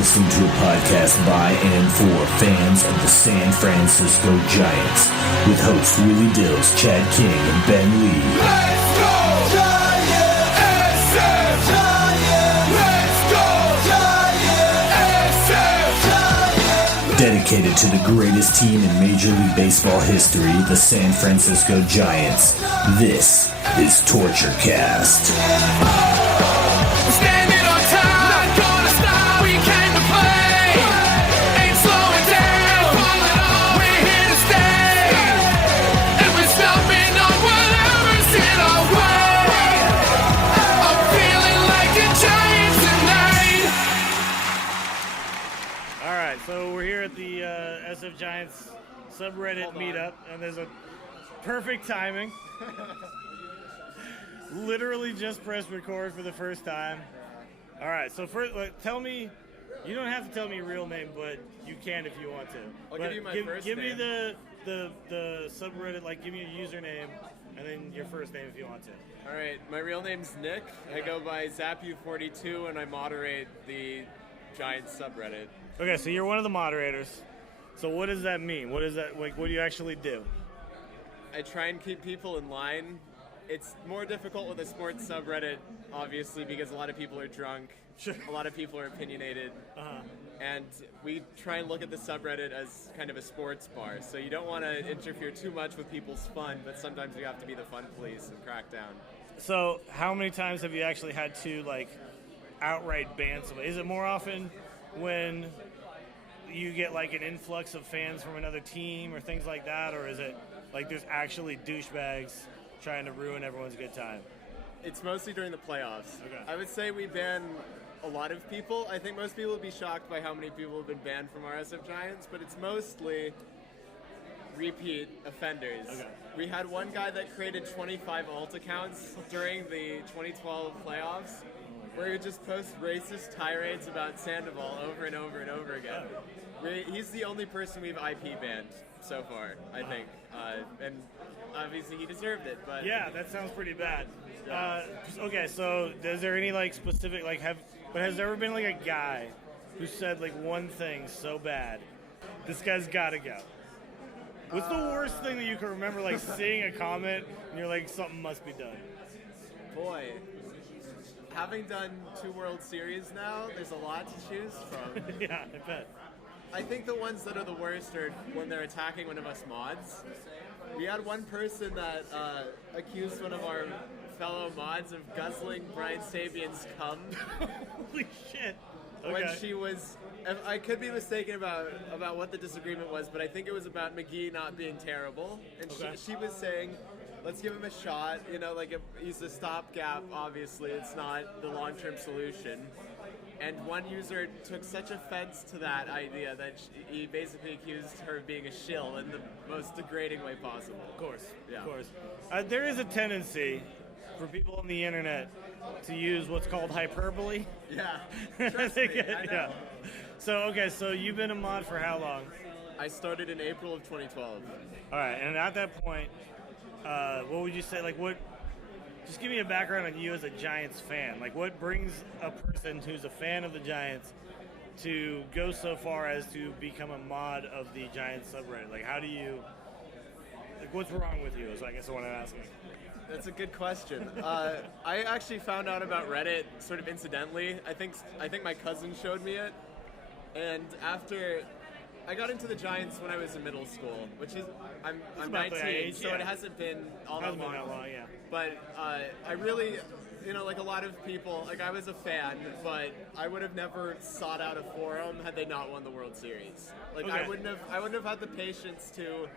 listening to a podcast by and for fans of the San Francisco Giants with hosts Willie Dills, Chad King, and Ben Lee. Let's go Giants! SF Giants! Let's go Giants! SF Giants! Dedicated to the greatest team in Major League Baseball history, the San Francisco Giants. This is Torture Cast. Standing on top, not gonna stop. We came to play, ain't slowing down. Falling off, we're here to stay, and we're stomping on whatever's in our way. I'm feeling like a giant tonight. All right, so we're here at the SFGiants subreddit meetup, and there's a perfect timing. Literally just pressed record for the first time. All right, so first, tell me. You don't have to tell me your real name, but you can if you want to. I'll give you my first give name. me the subreddit, like give me a username, and then your first name if you want to. All right, my real name's Nick. I go by Zapu42, and I moderate the Giants subreddit. Okay, so you're one of the moderators. So what does that mean? What is that like? What do you actually do? I try and keep people in line. It's more difficult with a sports subreddit, obviously, because a lot of people are drunk. Sure. A lot of people are opinionated. Uh-huh. And we try and look at the subreddit as kind of a sports bar. So you don't want to interfere too much with people's fun, but sometimes you have to be the fun police and crack down. So how many times have you actually had to like outright ban somebody? Is it more often when you get like an influx of fans from another team or things like that, or is it like there's actually douchebags trying to ruin everyone's good time? It's mostly during the playoffs. Okay. I would say we ban a lot of people. I think most people would be shocked by how many people have been banned from our SF Giants, but it's mostly repeat offenders. Okay. We had one guy that created 25 alt accounts during the 2012 playoffs where he would just post racist tirades about Sandoval over and over and over again. He's the only person we've IP banned so far, I think. And obviously he deserved it, but... Yeah, that sounds pretty bad. Okay, so is there any like specific has there ever been like a guy who said like one thing so bad, this guy's gotta go? What's the worst thing that you can remember, like seeing a comment and you're like, something must be done? Boy, having done 2 World Series now, there's a lot to choose from. Yeah, I bet. I think the ones that are the worst are when they're attacking one of us mods. We had one person that accused one of our fellow mods of guzzling Brian Sabian's cum. Holy shit. Okay. When she was... I could be mistaken about what the disagreement was, but I think it was about McGee not being terrible. And Okay. she was saying, let's give him a shot. You know, like he's a stopgap, obviously. It's not the long-term solution. And one user took such offense to that idea that he basically accused her of being a shill in the most degrading way possible. Of course, Yeah. of course. There is a tendency for people on the internet to use what's called hyperbole. Yeah, trust me, I know. Yeah. So you've been a mod for how long? I started in April of 2012. All right, and at that point, what would you say? Like, what? Just give me a background on you as a Giants fan. Like, what brings a person who's a fan of the Giants to go so far as to become a mod of the Giants subreddit? Like, how do you? Like, what's wrong with you? Is I guess what I'm asking. That's a good question. I actually found out about Reddit sort of incidentally. I think my cousin showed me it, and after I got into the Giants when I was in middle school, which is I'm about the 19, age, so yeah. it hasn't been all that Hasn't been long. that long, yeah. But I really, like a lot of people, like I was a fan, but I would have never sought out a forum had they not won the World Series. Like Okay. I wouldn't have had the patience to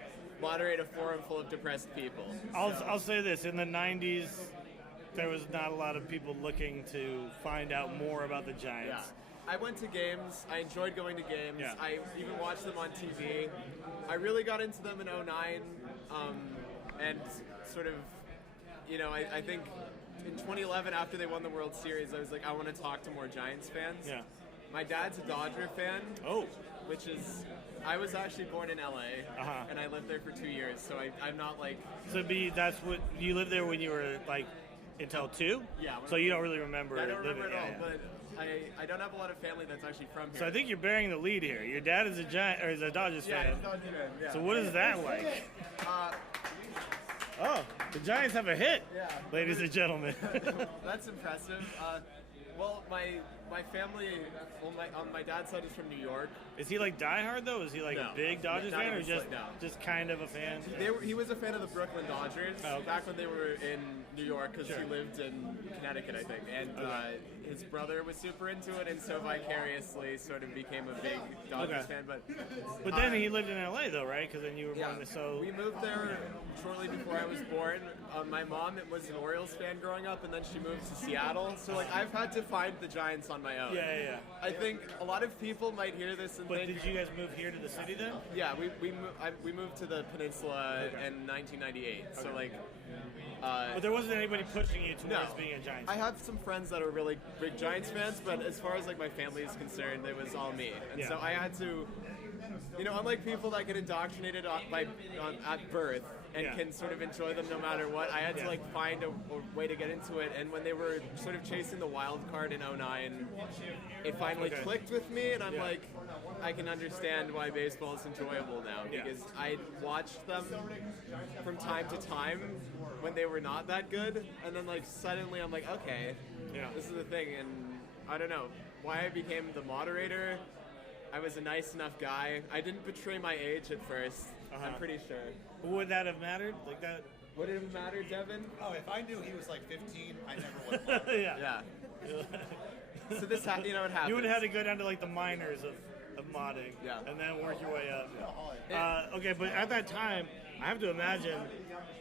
moderate a forum full of depressed people. I'll say this: in the '90s, there was not a lot of people looking to find out more about the Giants. Yeah. I went to games. I enjoyed going to games. Yeah. I even watched them on TV. I really got into them in 2009, and sort of, I think in 2011 after they won the World Series, I was like, I want to talk to more Giants fans. Yeah. My dad's a Dodger fan. Oh. Which is, I was actually born in LA, Uh-huh. and I lived there for 2 years, so I'm not like... That's what you lived there when you were like until 2? Yeah. So you don't really remember I don't remember living at all, yeah. I don't have a lot of family that's actually from here. So I think you're bearing the lead here. Your dad is a Giant or is a Dodgers yeah, fan. it's Dodger fan, yeah. So what is that like? Oh, the Giants have a hit, Yeah. ladies and gentlemen. That's impressive. Well, my family, on my dad's side is from New York. Is he like diehard though? Is he like No. a big Dodgers Not fan or even just no. just kind of a fan? He was a fan of the Brooklyn Dodgers Oh, okay. back when they were in New York because Sure. he lived in Connecticut, I think. And his brother was super into it, and so vicariously sort of became a big Dodgers Okay. fan. But then he lived in LA though, right? Because then you were Yeah, born there. So we moved there shortly before I was born. My mom was an Orioles fan growing up, and then she moved to Seattle. So like I've had to find the Giants on my own. yeah. I think a lot of people might hear this and But think, did you guys move here to the city then? yeah, we moved to the peninsula in 1998. So like. But there wasn't anybody pushing you towards No, being a Giants I fan. have some friends that are really big Giants fans, but as far as like my family is concerned, it was all me, and Yeah. so I had to, unlike people that get indoctrinated at birth and Yeah. can sort of enjoy them no matter what, I had to Yeah. like find a way to get into it. And when they were sort of chasing the wild card in 2009, it finally Okay. clicked with me, and I'm Yeah. like, I can understand why baseball is enjoyable now Yeah. because I watched them from time to time when they were not that good, and then like suddenly I'm like, okay, Yeah. this is the thing. And I don't know why I became the moderator. I was a nice enough guy. I didn't betray my age at 1st. Uh-huh. I'm pretty sure. Would that have mattered? Like that? Would it have mattered, Devon? Oh, if I knew he was like 15, I never would have. Yeah. Yeah. So this, it happens. You would have had to go down to like the minors of modding, Yeah. and then work your way up. Okay, but at that time, I have to imagine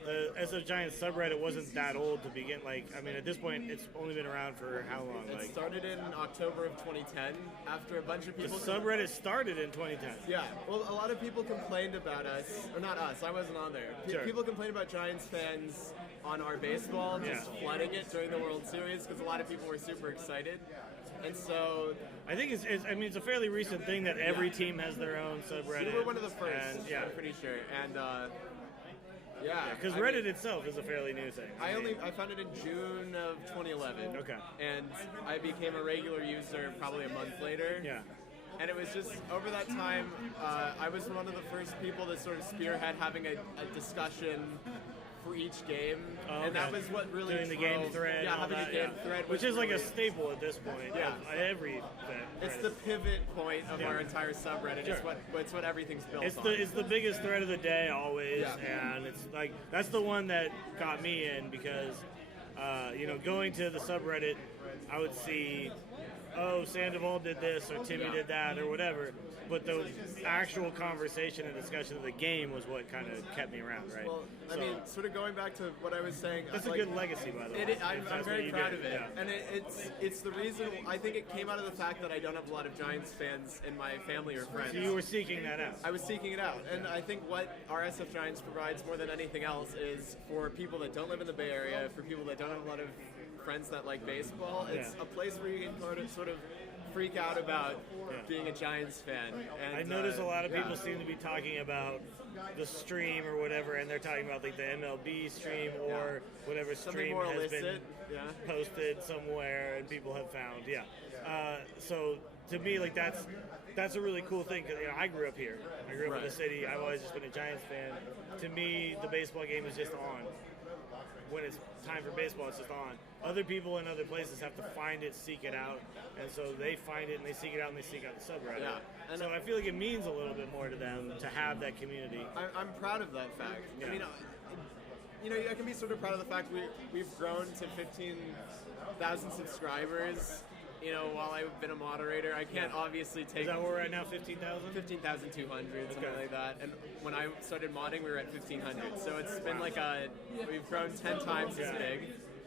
the SF Giants subreddit wasn't that old to begin. Like, I mean, at this point, it's only been around for how long? It Like, started in October of 2010 after a bunch of the people. subreddit started in 2010. Yeah, well, a lot of people complained about us, or not us, I wasn't on there. Sure. People complained about Giants fans on our baseball, just Yeah. flooding it during the World Series because a lot of people were super excited. And so I think it's a fairly recent thing that every team has their own subreddit. we were one of the first, And, yeah, I'm pretty sure. And yeah, because I Reddit mean, itself is a fairly new thing. I found it in June of 2011. Okay. And I became a regular user probably a month later. Yeah. And it was just over that time, I was one of the first people to sort of spearhead having a discussion for each game, Oh, and that okay. was what really Doing the game drove- thread. Yeah, all having that, a game yeah. thread, which was is like a really- staple at this point. Yeah. of every. It's Reddit. the pivot point of Yeah. our entire subreddit. Sure. It's what everything's built It's on. the biggest thread of the day always, Yeah. and it's like that's the one that got me in because going to the subreddit, I would see, oh, Sandoval did this or Timmy did that or whatever, but the actual conversation and discussion of the game was what kind of kept me around, right? Well, I So, mean, sort of going back to what I was saying. that's like, a good legacy, by the way. I'm if that's very what you proud did, of it, yeah. and it's the reason. I think it came out of the fact that I don't have a lot of Giants fans in my family or friends. So you were seeking that out. I was seeking it out, and I think what our SF Giants provides more than anything else is for people that don't live in the Bay Area, for people that don't have a lot of friends that like baseball. It's Yeah. a place where you can sort of freak out about being a Giants fan. And I notice a lot of people yeah. seem to be talking about the stream or whatever, and they're talking about like the MLB stream or whatever Something stream more has been illicit, yeah. posted somewhere and people have found. Yeah. So to me, like that's a really cool thing because I grew up here. I grew up in the Right. city. I've always just been a Giants fan. To me, the baseball game is just on. When it's time for baseball, it's just on. Other people in other places have to find it, seek it out, and so they find it and they seek it out and they seek out the subreddit. Yeah. And so I feel like it means a little bit more to them to have that community. I'm proud of that fact. Yeah. I mean, I can be sort of proud of the fact we've grown to 15,000 subscribers. While I've been a moderator, I can't obviously take Is that where we're at now? 15,000? 15,200, something Okay. like that. And when I started modding, we were at 1,500. So it's been like we've grown 10 times as Yeah. big.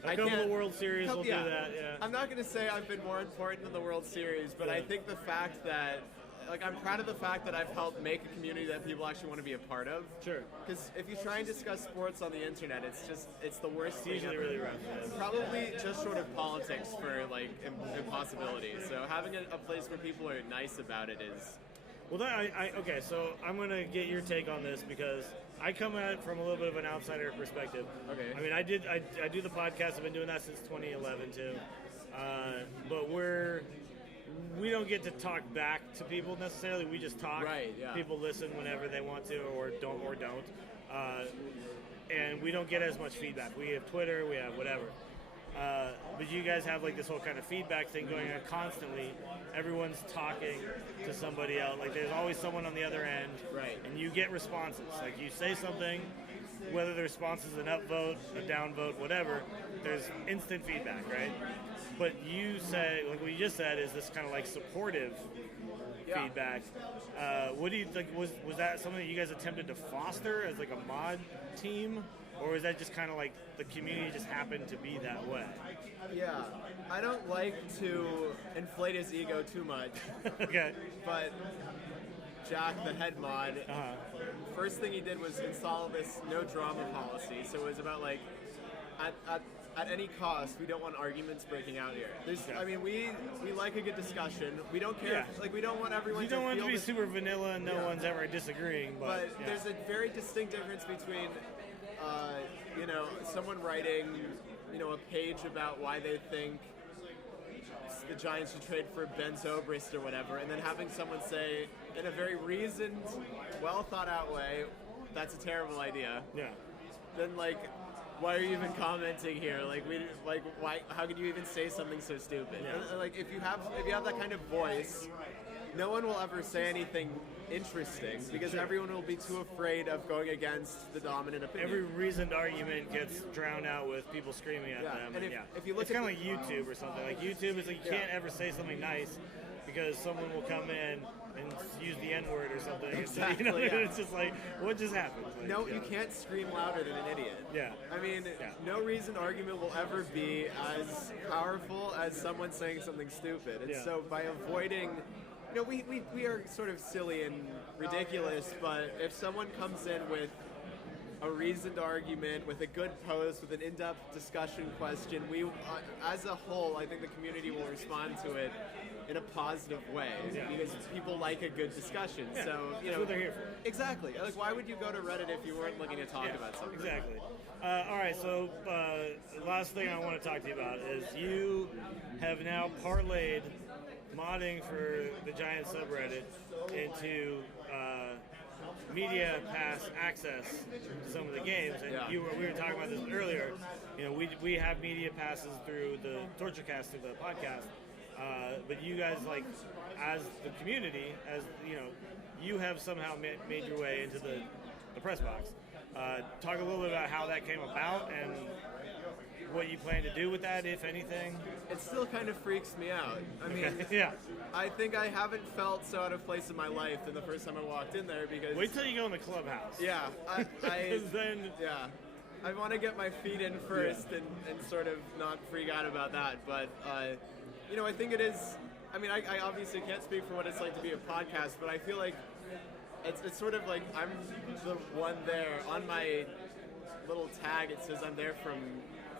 A couple of World Series will do yeah. that. Yeah. I'm not going to say I've been more important than the World Series, but I Yeah. think the fact that, I'm proud of the fact that I've helped make a community that people actually want to be a part of. Sure. Because if you try and discuss sports on the internet, it's the worst It's thing usually ever. really rough. Yeah. Probably just sort of politics for impossibility. So having a place where people are nice about it is. Well, okay, so I'm going to get your take on this because I come at it from a little bit of an outsider perspective. Okay. I mean, I do the podcast. I've been doing that since 2011 too. but we don't get to talk back to people necessarily. We just talk. Right, yeah. People listen whenever they want to, or don't. And we don't get as much feedback. We have Twitter, we have whatever. But you guys have like this whole kind of feedback thing going on constantly. Everyone's talking to somebody else. Like there's always someone on the other end. Right. And you get responses. Like you say something, whether the response is an upvote, a downvote, whatever, there's instant feedback, right? But you say, like what you just said, is this kind of like supportive feedback. What do you think? Was that something that you guys attempted to foster as like a mod team, or was that just kind of like the community just happened to be that way? Yeah, I don't like to inflate his ego too much. Okay. But Jack, the head mod, first thing he did was install this no drama policy. So it was about like, at any cost, we don't want arguments breaking out here. I mean, we like a good discussion. We don't care. Like, we don't want everyone. You don't to want feel to be this, super vanilla and no one's ever disagreeing. But there's a very distinct difference between, someone writing, a page about why they think the Giants should trade for Ben Zobrist or whatever, and then having someone say, in a very reasoned, well thought out way, that's a terrible idea. Yeah. Then why are you even commenting here? Why? How could you even say something so stupid? Yeah. And, if you have that kind of voice, no one will ever say anything interesting because everyone will be too afraid of going against the dominant opinion. Every reasoned argument gets drowned out with people screaming at them. And if you look it's kind of like YouTube or something. Like YouTube is like you can't ever say something nice because someone will come in and use the N-word or something. Exactly, It's just like, what just happened? Like, no, you can't scream louder than an idiot. Yeah. I mean, no reasoned argument will ever be as powerful as someone saying something stupid. And so by avoiding, we are sort of silly and ridiculous, but if someone comes in with a reasoned argument, with a good post, with an in-depth discussion question, we, as a whole, I think the community will respond to it in a positive way because people like a good discussion. So that's what they're here for. Exactly. Like, why would you go to Reddit if you weren't looking to talk about something? Exactly. All right. So the last thing I want to talk to you about is you have now parlayed modding for the Giants subreddit into media pass access to some of the games, and we were talking about this earlier. We have media passes through the Torturecast, through the podcast. But you guys, as the community, you have somehow made your way into the press box. Talk a little bit about how that came about and what you plan to do with that, if anything. It still kind of freaks me out. I mean, I think I haven't felt so out of place in my life than the first time I walked in there because... Wait till you go in the clubhouse. Yeah. Then... Yeah. I want to get my feet in first and sort of not freak out about that, but... I think it is. I mean, I obviously can't speak for what it's like to be a podcast, but I feel like it's sort of like I'm the one there on my little tag. It says I'm there from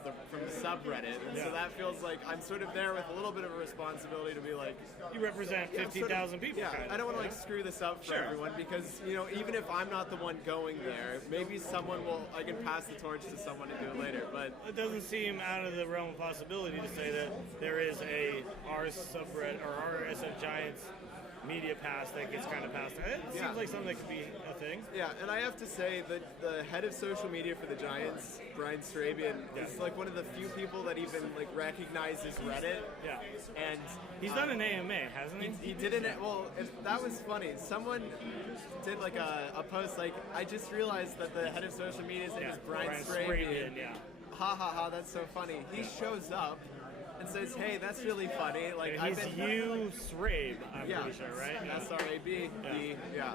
the subreddit, and so that feels like I'm sort of there with a little bit of a responsibility to be like. You represent 50,000 people. Yeah, kind of, I don't want to screw this up for everyone because even if I'm not the one going there, maybe I can pass the torch to someone to do it later. But it doesn't seem out of the realm of possibility to say that there is our subreddit or our SF Giants media pass that gets kind of passed. It seems like something that could be a thing. Yeah, and I have to say that the head of social media for the Giants, Brian Sarabian, is like one of the few people that even recognizes Reddit. Yeah, and he's done an AMA, hasn't he? He did it. Well, that was funny. Someone did a post I just realized that the head of social media's name is Brian Sarabian. Yeah. Ha ha ha! That's so funny. He shows up and says, "Hey, that's really funny." He's Srabe, I'm pretty sure, right? SRAB. Yeah.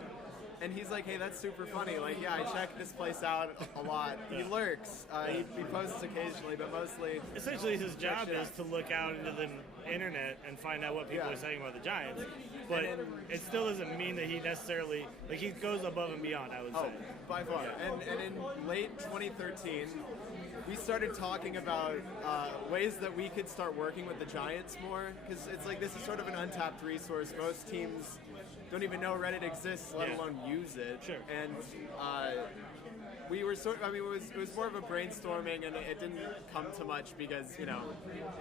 And he's like, "Hey, that's super funny. I check this place out a lot." He lurks. He posts occasionally, but mostly. Essentially, his job is to look out into the internet and find out what people are saying about the Giants. But it still doesn't mean that he necessarily he goes above and beyond. I would say. By far. And in late 2013. we started talking about ways that we could start working with the Giants more, because it's like this is sort of an untapped resource. Most teams don't even know Reddit exists, let alone use it. Sure. And we were it was more of a brainstorming, and it didn't come to much because, you know,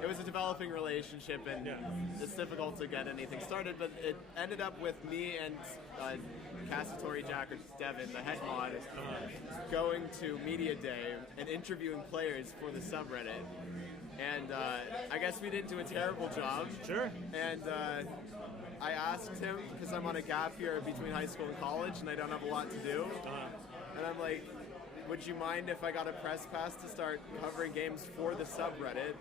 it was a developing relationship, and it's difficult to get anything started, but it ended up with me and Cassatory Jack, or Devon, the head mod, going to Media Day and interviewing players for the subreddit. And I guess we didn't do a terrible job. Sure. And I asked him, because I'm on a gap year between high school and college, and I don't have a lot to do. And I'm like, would you mind if I got a press pass to start covering games for the subreddit?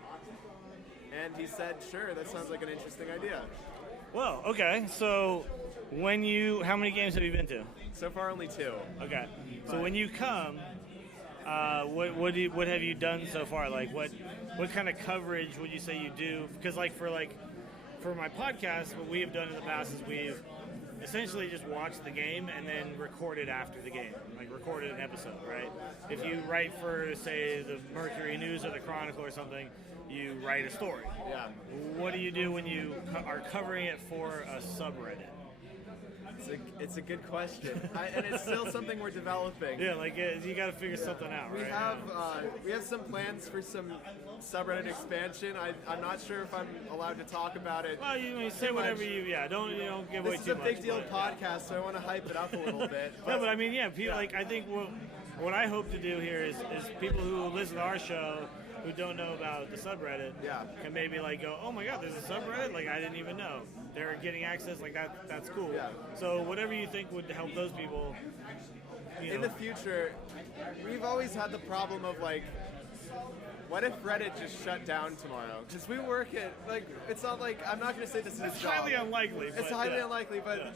And he said, sure, that sounds like an interesting idea. Well, okay. So how many games have you been to? So far, only 2. Okay. So when you come, what have you done so far? Like, what kind of coverage would you say you do? Because for my podcast, what we have done in the past is we've essentially just watched the game and then recorded after the game, like recorded an episode, right? If you write for, say, the Mercury News or the Chronicle or something, you write a story. Yeah. What do you do when you are covering it for a subreddit? It's a good question, and it's still something we're developing. Yeah, you got to figure something out, right? We have some plans for some subreddit expansion. I'm not sure if I'm allowed to talk about it. Well, you say whatever don't give away too much. This is a big deal podcast, so I want to hype it up a little bit. No, but I mean, people, I think what I hope to do here is people who listen to our show who don't know about the subreddit can maybe go, oh my god, there's a subreddit? I didn't even know. They're getting access, that's cool. Yeah. So whatever you think would help those people. In the future, we've always had the problem of what if Reddit just shut down tomorrow? Because we work at, it's not I'm not going to say this is it's a job. highly unlikely. It's highly unlikely, but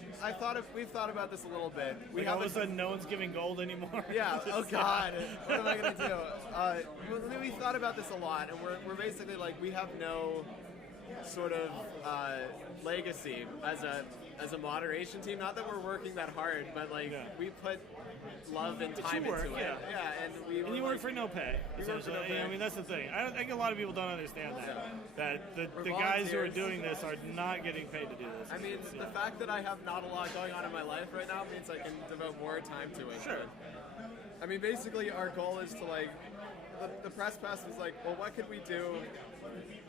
we've thought about this a little bit. All of a sudden, no one's giving gold anymore. Yeah. Oh God. What am I going to do? We thought about this a lot, and we're basically we have no sort of legacy as a moderation team. Not that we're working that hard, but we put love and time into it. Yeah, and you work for no pay. I mean, that's the thing. I think a lot of people don't understand that the guys who are doing this are not getting paid to do this. I mean, the fact that I have not a lot going on in my life right now means I can devote more time to it. Sure. But, I mean, basically, our goal is to the press pass was well, what could we do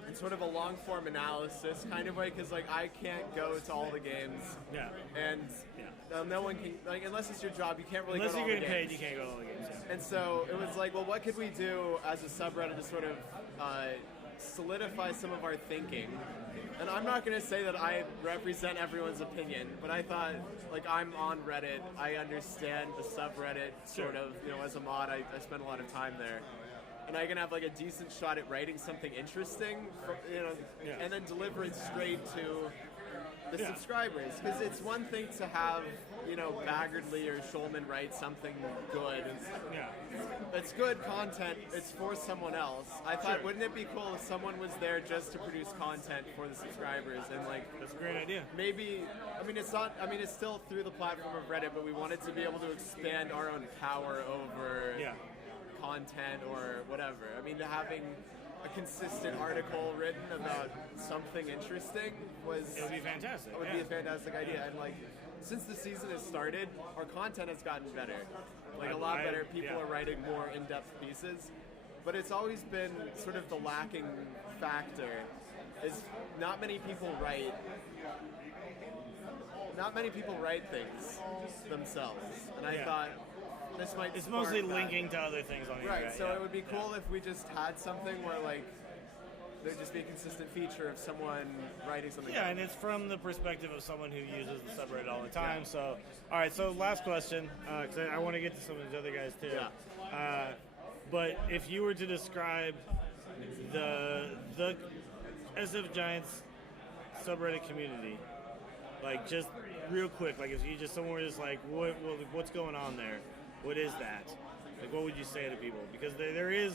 in sort of a long form analysis kind of way? Because I can't go to all the games. Yeah. And no one can, unless it's your job, you can't really unless go to all you're the getting games. paid, you can't go to all the games. Yeah. And so it was well, what could we do as a subreddit to sort of solidify some of our thinking? And I'm not going to say that I represent everyone's opinion, but I thought, I'm on Reddit, I understand the subreddit sort of, as a mod, I spend a lot of time there. And I can have a decent shot at writing something interesting, and then deliver it straight to the subscribers. Because it's one thing to have, Bagardly or Schulman write something good. It's good content. It's for someone else. I thought, wouldn't it be cool if someone was there just to produce content for the subscribers? And that's a great idea. Maybe, it's still through the platform of Reddit, but we wanted to be able to expand our own power over content or whatever. I mean, having a consistent article written about something interesting it would be fantastic. It would be a fantastic idea. And since the season has started, our content has gotten better. A lot better. People are writing more in-depth pieces. But it's always been sort of the lacking factor is not many people write things themselves. And I thought this might it's mostly that. Linking to other things on the internet. Right, so it would be cool if we just had something where there'd just be a consistent feature of someone writing something. Yeah, and it's from the perspective of someone who uses the subreddit all the time. Yeah. So, all right, so last question, because I want to get to some of these other guys too. Yeah. But if you were to describe the SFGiants subreddit community, just real quick, if you just somewhere is what's going on there? What is that? What would you say to people? Because there is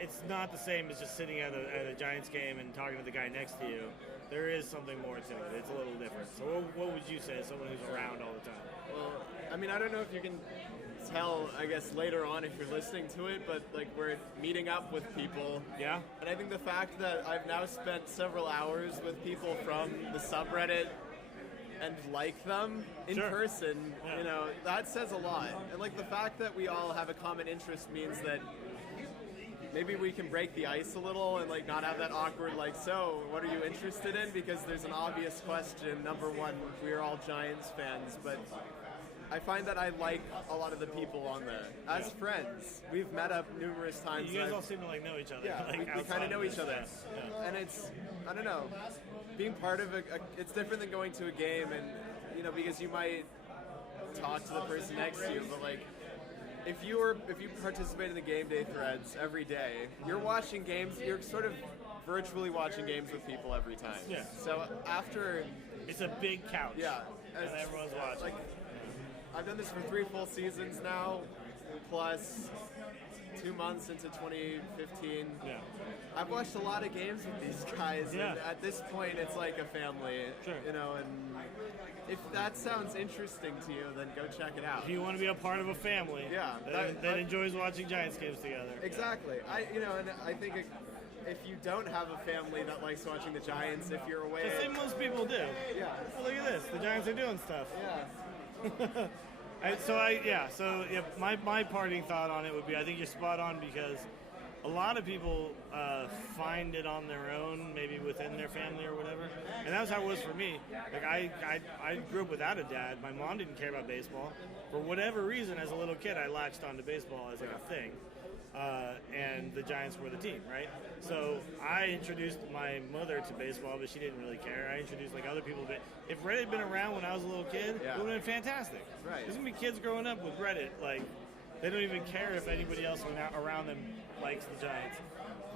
it's not the same as just sitting at a Giants game and talking to the guy next to you. There is something more to it. It's a little different. So what would you say as someone who's around all the time? Well, I mean, I don't know if you can tell, I guess, later on if you're listening to it, but like we're meeting up with people. Yeah? And I think the fact that I've now spent several hours with people from the subreddit and like them in Sure. person, Yeah. you know, that says a lot. And like the fact that we all have a common interest means that maybe we can break the ice a little and like not have that awkward like, so what are you interested in? Because there's an obvious question. Number one, we're all Giants fans, but I find that I like a lot of the people on there as friends. We've met up numerous times. You guys and all seem to like know each other. yeah, like, we outside kind of know of each this. other, Yeah. and it's, I don't know, being part of it's different than going to a game, and you know, because you might talk to the person next to you, but like if you participate in the game day threads every day, you're watching games, you're sort of virtually watching games with people every time. Yeah. So after, It's a big couch. yeah, And everyone's watching. like I've done this for 3 full seasons now, plus 2 months into 2015. Yeah. I've watched a lot of games with these guys, Yeah. and at this point, it's like a family. Sure. You know, and if that sounds interesting to you, then go check it out. If you want to be a part of a family Yeah, that enjoys watching Giants games together. Exactly. And I think if you don't have a family that likes watching the Giants, if you're away, I think most people do. yeah, Well, look at this. The Giants are doing stuff. yeah, My parting thought on it would be, I think you're spot on, because a lot of people find it on their own, maybe within their family or whatever, and that's how it was for me. Like I grew up without a dad. My mom didn't care about baseball. For whatever reason, as a little kid, I latched onto baseball as like a thing. And the Giants were the team, right? So I introduced my mother to baseball, but she didn't really care. I introduced like other people, but if Reddit had been around when I was a little kid, Yeah. it would have been fantastic. Right. There's gonna be kids growing up with Reddit, like they don't even care if anybody else around them likes the Giants.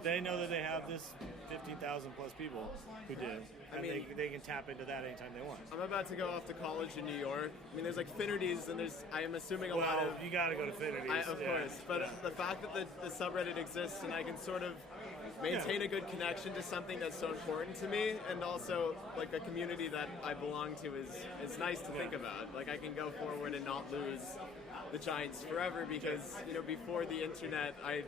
They know that they have this 15,000 plus people who do, and mean- they can tap into that anytime they want. I'm about to go off to college in New York. I mean, there's like Affinities, and I'm assuming a lot Well, of. you gotta go to Affinities. Of course, but the fact that the subreddit exists and I can sort of maintain a good connection to something that's so important to me, and also like a community that I belong to is nice to think about. Like I can go forward and not lose the Giants forever, because you know, before the internet, I'd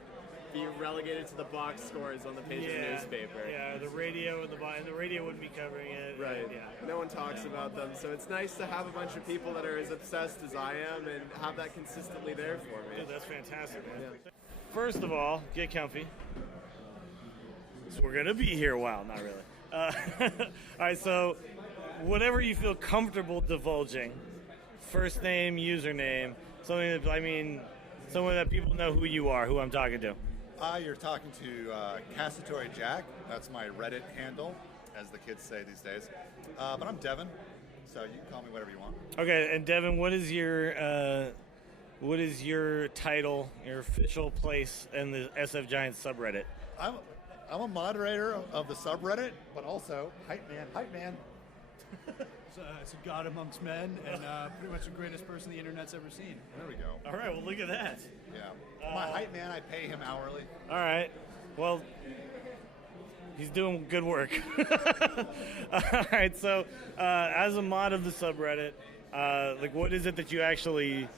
be relegated to the box scores on the page of the newspaper. Yeah, the radio and the radio wouldn't be covering it. Right. Yeah. No one talks about them, so it's nice to have a bunch of people that are as obsessed as I am and have that consistently there for me. Dude, that's fantastic, man. First of all, get comfy. So we're gonna be here a while, not really. All right, so whatever you feel comfortable divulging, first name, username, something that someone that people know who you are, who I'm talking to. You're talking to Cassatory Jack. That's my Reddit handle, as the kids say these days. But I'm Devon, so you can call me whatever you want. Okay, and Devon, what is your title, your official place in the SF Giants subreddit? I'm a moderator of the subreddit, but also hype man. It's a god amongst men, and pretty much the greatest person the internet's ever seen. There we go. All right, well, look at that. Yeah. My hype man, I pay him hourly. All right. Well, he's doing good work. All right. So, as a mod of the subreddit, like, what is it that you actually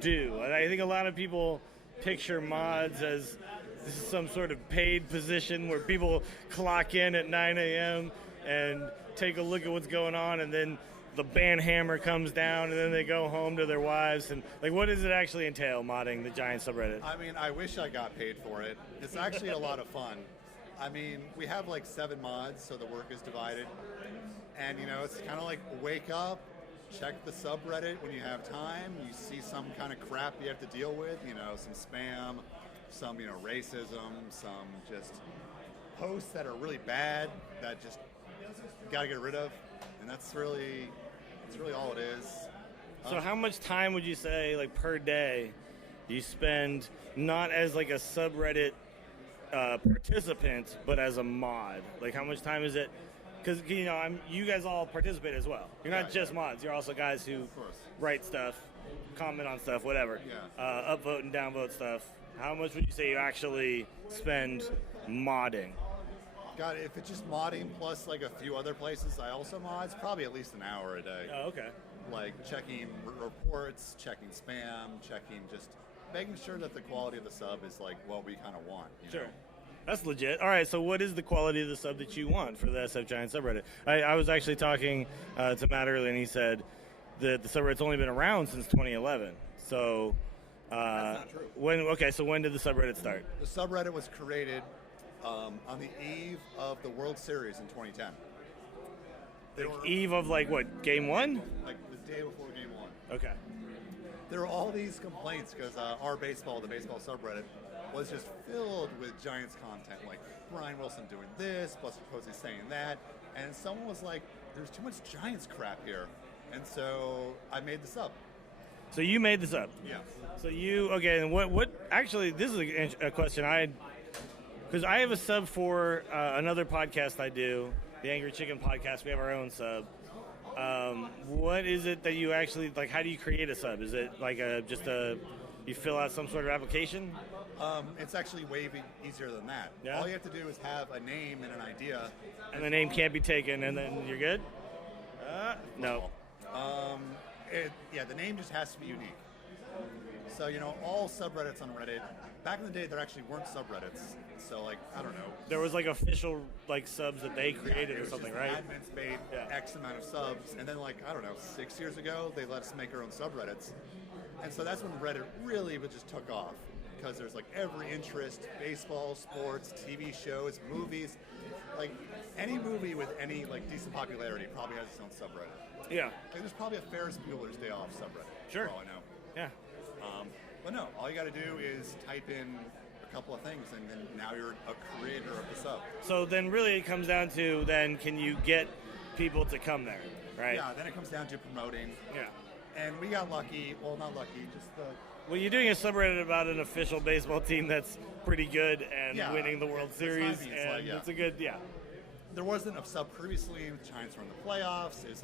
do? And I think a lot of people picture mods as this is some sort of paid position where people clock in at 9 a.m. and take a look at what's going on, and then the band hammer comes down, and then they go home to their wives. And like, what does it actually entail, modding the Giants subreddit? I mean, I wish I got paid for it. It's actually a lot of fun. I mean, we have like 7 mods, so the work is divided. And, you know, it's kind of like wake up, check the subreddit when you have time. You see some kind of crap you have to deal with, you know, some spam, some, you know, racism, some just posts that are really bad that just you got to get rid of. And that's really all it is. So how much time would you say, like, per day you spend not as like a subreddit participant, but as a mod? Like, how much time is it? Because, you know, you guys all participate as well. You're not just mods. You're also guys who course. write stuff, comment on stuff, whatever. Yeah. Upvote and downvote stuff. How much would you say you actually spend modding? God, if it's just modding plus like a few other places I also mod, it's probably at least an hour a day. Oh, okay. Like checking reports, checking spam, checking just making sure that the quality of the sub is like what we kind of want. You know? That's legit. All right, so what is the quality of the sub that you want for the SF Giants subreddit? I was actually talking to Matt earlier, and he said that the subreddit's only been around since 2011. So, That's not true. When did the subreddit start? The subreddit was created on the eve of the World Series in 2010. Eve of like what? Game 1? Like the day before Game 1. Okay. There were all these complaints because the baseball subreddit, was just filled with Giants content, like Brian Wilson doing this, Buster Posey saying that, and someone was like, "There's too much Giants crap here," and so I made this up. So you made this up? Yeah. So and what? Actually, this is a question because I have a sub for another podcast I do, the Angry Chicken Podcast. We have our own sub. What is it that you actually like? How do you create a sub? Is it like you fill out some sort of application? It's actually way easier than that. Yeah? All you have to do is have a name and an idea. And the name can't be taken, and then you're good? No. The name just has to be unique. So, all subreddits on Reddit, back in the day, there actually weren't subreddits. So, I don't know. There was, official, subs that they created or something, right? Admins made X amount of subs, and then, 6 years ago, they let us make our own subreddits. And so that's when Reddit really just took off. Because there's every interest, baseball, sports, TV shows, movies. Any movie with any decent popularity probably has its own subreddit. Yeah. There's probably a Ferris Bueller's Day Off subreddit. Sure. For all I know. Yeah. But no, all you got to do is type in a couple of things, and then now you're a creator of the sub. So then really it comes down to can you get people to come there, right? Yeah, then it comes down to promoting. Yeah. And we got lucky. Well, not lucky, just the... Well, you're doing a subreddit about an official baseball team that's pretty good and winning the World Series, it's a good, There wasn't a sub previously. The Giants were in the playoffs. It's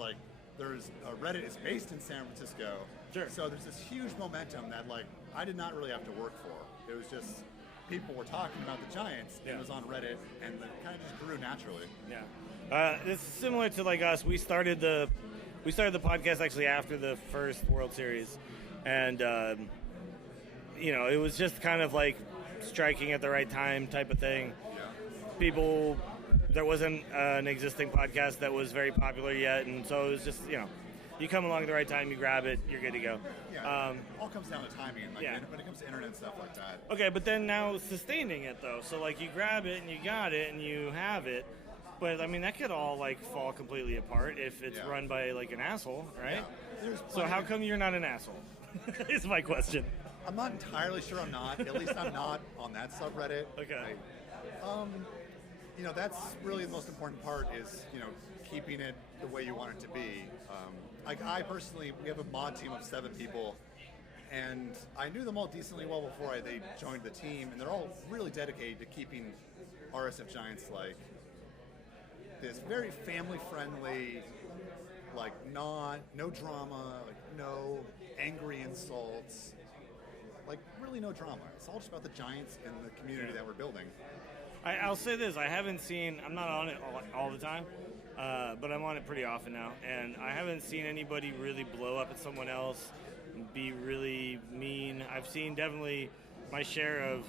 there's Reddit is based in San Francisco. Sure. So there's this huge momentum that I did not really have to work for. It was just people were talking about the Giants. And it was on Reddit, and it kind of just grew naturally. Yeah. It's similar to us. We started the podcast actually after the first World Series, and it was just kind of striking at the right time type of thing. Yeah. There wasn't an existing podcast that was very popular yet, and so it was just, you come along at the right time, you grab it, you're good to go. Yeah, all comes down to timing, when it comes to internet stuff like that. Okay, but then now sustaining it, though. So, you grab it, and you got it, and you have it, but, that could all, fall completely apart if it's run by, an asshole, right? Yeah. So how come you're not an asshole? Is my question. I'm not entirely sure I'm not. At least I'm not on that subreddit. Okay. That's really the most important part is, keeping it the way you want it to be. I personally, we have a mod team of 7 people, and I knew them all decently well before they joined the team, and they're all really dedicated to keeping RSF Giants this very family-friendly, no drama, no angry insults, really no drama. It's all just about the Giants and the community that we're building. I'll say this, I'm not on it all the time, but I'm on it pretty often now, and I haven't seen anybody really blow up at someone else and be really mean. I've seen definitely my share of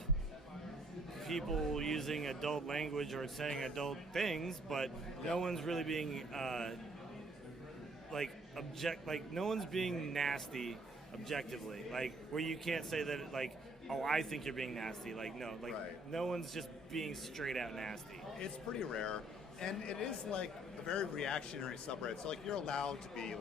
people using adult language or saying adult things, but no one's really being no one's being nasty objectively, where you can't say that I think you're being nasty. No one's just being straight out nasty. It's pretty rare, and it is a very reactionary subreddit. So you're allowed to be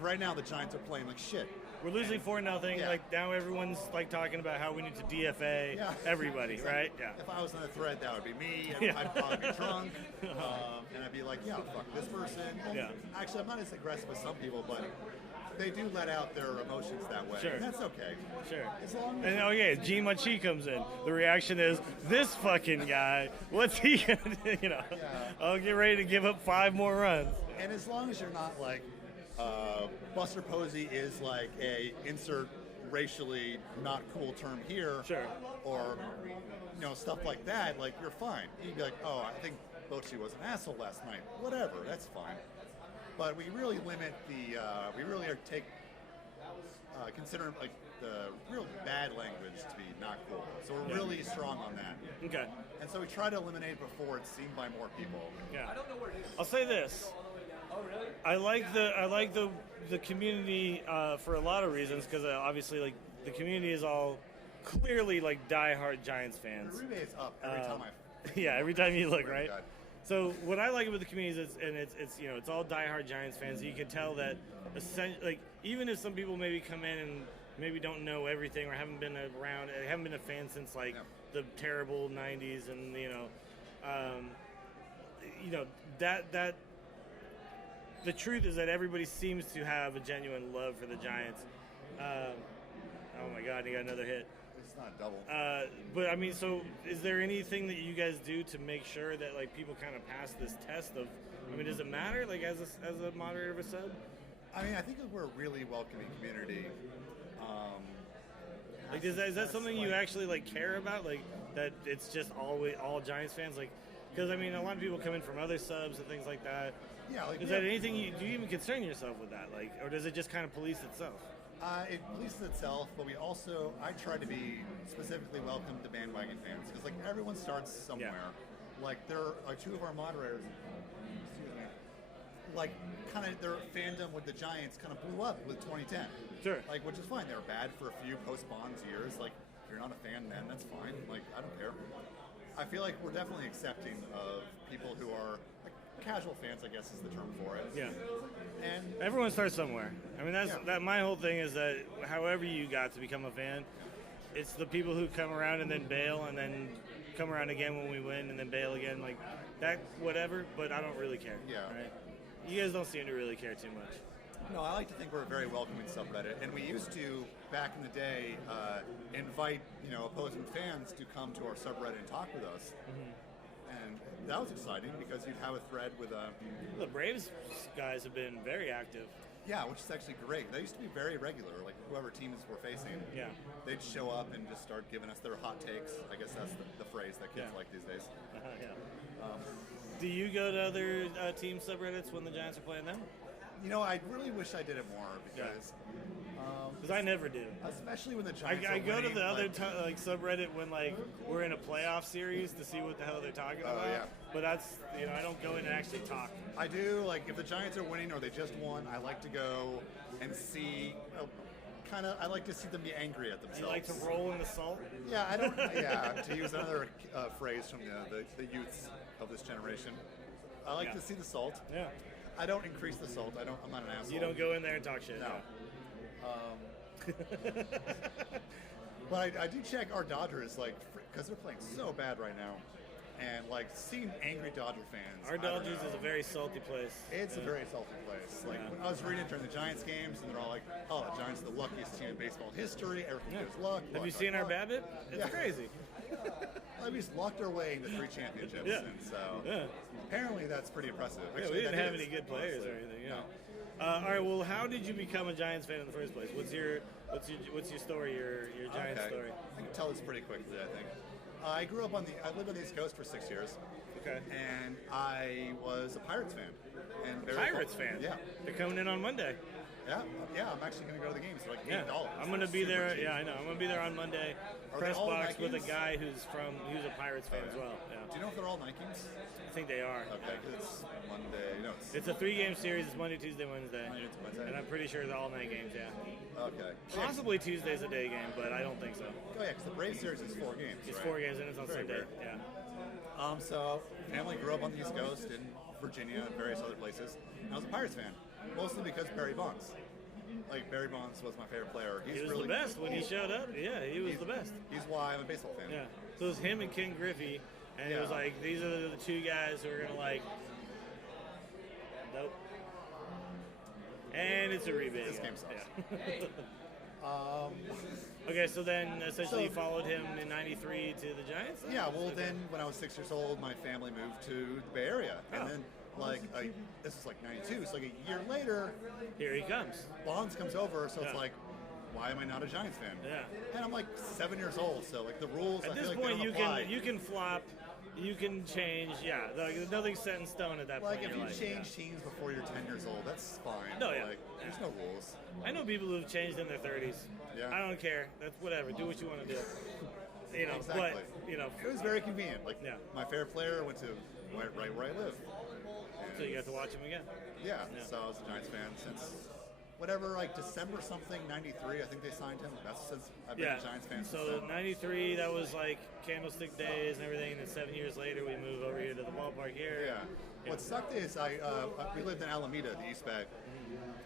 right now the Giants are playing shit. We're losing 4-0. Yeah. Now everyone's talking about how we need to DFA everybody, right? Yeah. If I was on the thread, that would be me. I'd probably be drunk, and I'd be fuck this person. Yeah. Actually, I'm not as aggressive as some people, but they do let out their emotions that way. Sure. And that's okay. Sure. As long as And Gene Machi comes in. The reaction is, this fucking guy, what's he gonna do? I'll get ready to give up 5 more runs. And as long as you're not Buster Posey is a insert racially not cool term here, Sure. or stuff like that, like you're fine. You'd be like, oh, I think Bochy was an asshole last night. Whatever, that's fine. But we really limit we really consider like the real bad language to be not cool. So we're really strong on that. Okay. And so we try to eliminate before it's seen by more people. Yeah. I'll say this. I like the community for a lot of reasons, because obviously like the community is all clearly like diehard Giants fans. Uribe is up every time Yeah, every time you look, Swear to right? God. So what I like about the community is it's all diehard Giants fans. You can tell that like even if some people maybe come in and maybe don't know everything or haven't been around, haven't been a fan since like the terrible '90s, and that the truth is that everybody seems to have a genuine love for the Giants. Oh my God, he got another hit. It's not double. But I mean, so is there anything that you guys do to make sure that like people kind of pass this test of? I mean, does it matter like as a moderator of a sub? I mean, I think that we're a really welcoming community. Like, is that something you actually like care about? Like that it's just all Giants fans? Like, because I mean, a lot of people come in from other subs and things like that. Yeah, like Is that anything do you even concern yourself with that? Like, or does it just kind of police itself? It polices itself, but I try to be specifically welcome to bandwagon fans, because like everyone starts somewhere. Like there are two of our moderators, excuse me, like kind of their fandom with the Giants kind of blew up with 2010. Sure. Like, which is fine. They were bad for a few post-Bonds years. Like, if you're not a fan then, that's fine. Like, I don't care. I feel like we're definitely accepting of people who are like casual fans, I guess is the term for it. Yeah. And Everyone starts somewhere. I mean, that. My whole thing is that however you got to become a fan, it's the people who come around and then bail, and then come around again when we win, and then bail again. Like that, whatever. But I don't really care. Yeah. Right? You guys don't seem to really care too much. no, I like to think we're a very welcoming subreddit, and we used to back in the day invite opposing fans to come to our subreddit and talk with us. And that was exciting because you'd have a thread with The Braves guys have been very active. which is actually great. They used to be very regular, like whoever teams we're facing. Yeah. They'd show up and just start giving us their hot takes. I guess that's the phrase that kids Yeah. like these days. Yeah. Do you go to other team subreddits when the Giants are playing them? I really wish I did it more because, Because I never do. especially when the Giants I are go to winning, the other like, subreddit when like we're in a playoff series to see what the hell they're talking about. yeah. But that's I don't go in and actually talk. I do, like, if the Giants are winning or they just won, I like to go and see, I like to see them be angry at themselves. You like to roll in the salt? Yeah, I don't, to use another phrase from the youths of this generation, I like Yeah. to see the salt. Yeah. I don't increase the salt. I'm not an asshole. You don't go in there and talk shit. No. Yeah. But I do check our Dodgers, like, because they're playing so bad right now. And, like, seeing angry Dodger fans. Our I don't Dodgers know. is a very salty place. It's a Yeah. very salty place. Like, Yeah. when I was reading it during the Giants games, and they're all like, oh, the Giants are the luckiest team in baseball history. Everything Yeah. goes luck. Have luck, you luck, seen our luck." BABIP? It's Yeah. crazy. Well, we just lucked our way into 3 championships. Yeah. And so Yeah. apparently that's pretty impressive. Yeah, Actually, we didn't that have is, any good players or honestly. anything. No. Yeah. All right. Well, how did you become a Giants fan in the first place? What's your story? Your Giants Okay. story? I can tell this pretty quickly, I think. I grew up I lived on the East Coast for 6 years. Okay. And I was a Pirates fan. And very Pirates fan. Yeah. They're coming in on Monday. Yeah. I'm actually going to go to the games for like $8. Yeah. I'm gonna be Super there. cheap. Yeah, I know. I'm gonna be there on Monday. Are Press they all box with a Nikes? guy who's a Pirates fan as well. Yeah. Do you know if they're all Nikes? I think they are. Okay, 'cause it's Monday. No, It's a 3-game series. It's Monday, Tuesday, Wednesday. Monday to Wednesday. And I'm pretty sure they're all night games. Yeah. Okay. Possibly Tuesday's a day game, but I don't think so. Oh yeah, because the Braves series is 4 games. It's right? 4 games and it's on Very Sunday. rare. Yeah. So family grew up on the East Coast in Virginia and various other places. And I was a Pirates fan, mostly because Barry Bonds. Like Barry Bonds was my favorite player. He was really, the best when he showed up. Yeah, he was the best. He's why I'm a baseball fan. Yeah. So it was him and Ken Griffey, and it was Yeah. like these are the 2 guys who are gonna like. Nope. And it's Uribe. This again. game sucks. Yeah. Okay, so then essentially you So- followed him in '93 to the Giants. then? Yeah, well then when I was 6 years old, my family moved to the Bay Area. Oh. And then this is like 92, so like a year later, Here he comes. Bonds comes over, so it's Yeah. like, why am I not a Giants fan? Yeah. And I'm like 7 years old, so like the rules. At I this feel like point, they you don't apply. can flop, you can change. Yeah, like, nothing's set in stone at that Like point. if in you your life, change teams before you're 10 years old, that's fine. No, but, yeah. like there's no rules. I know people who've changed in their 30s. Yeah. I don't care. That's whatever. Do what you want to do. You know, Exactly. but you know, It was very convenient. Like Yeah. my favorite player went to right where I live. so you got to watch him again. Yeah, Yeah. so I was a Giants fan since whatever, like December something, 93, I think they signed him. That's since I've been Yeah. a Giants fan since So then. '93, that was like Candlestick Days and everything. And then 7 years later, we moved over here to the ballpark here. Yeah. What sucked is we lived in Alameda, the East Bay,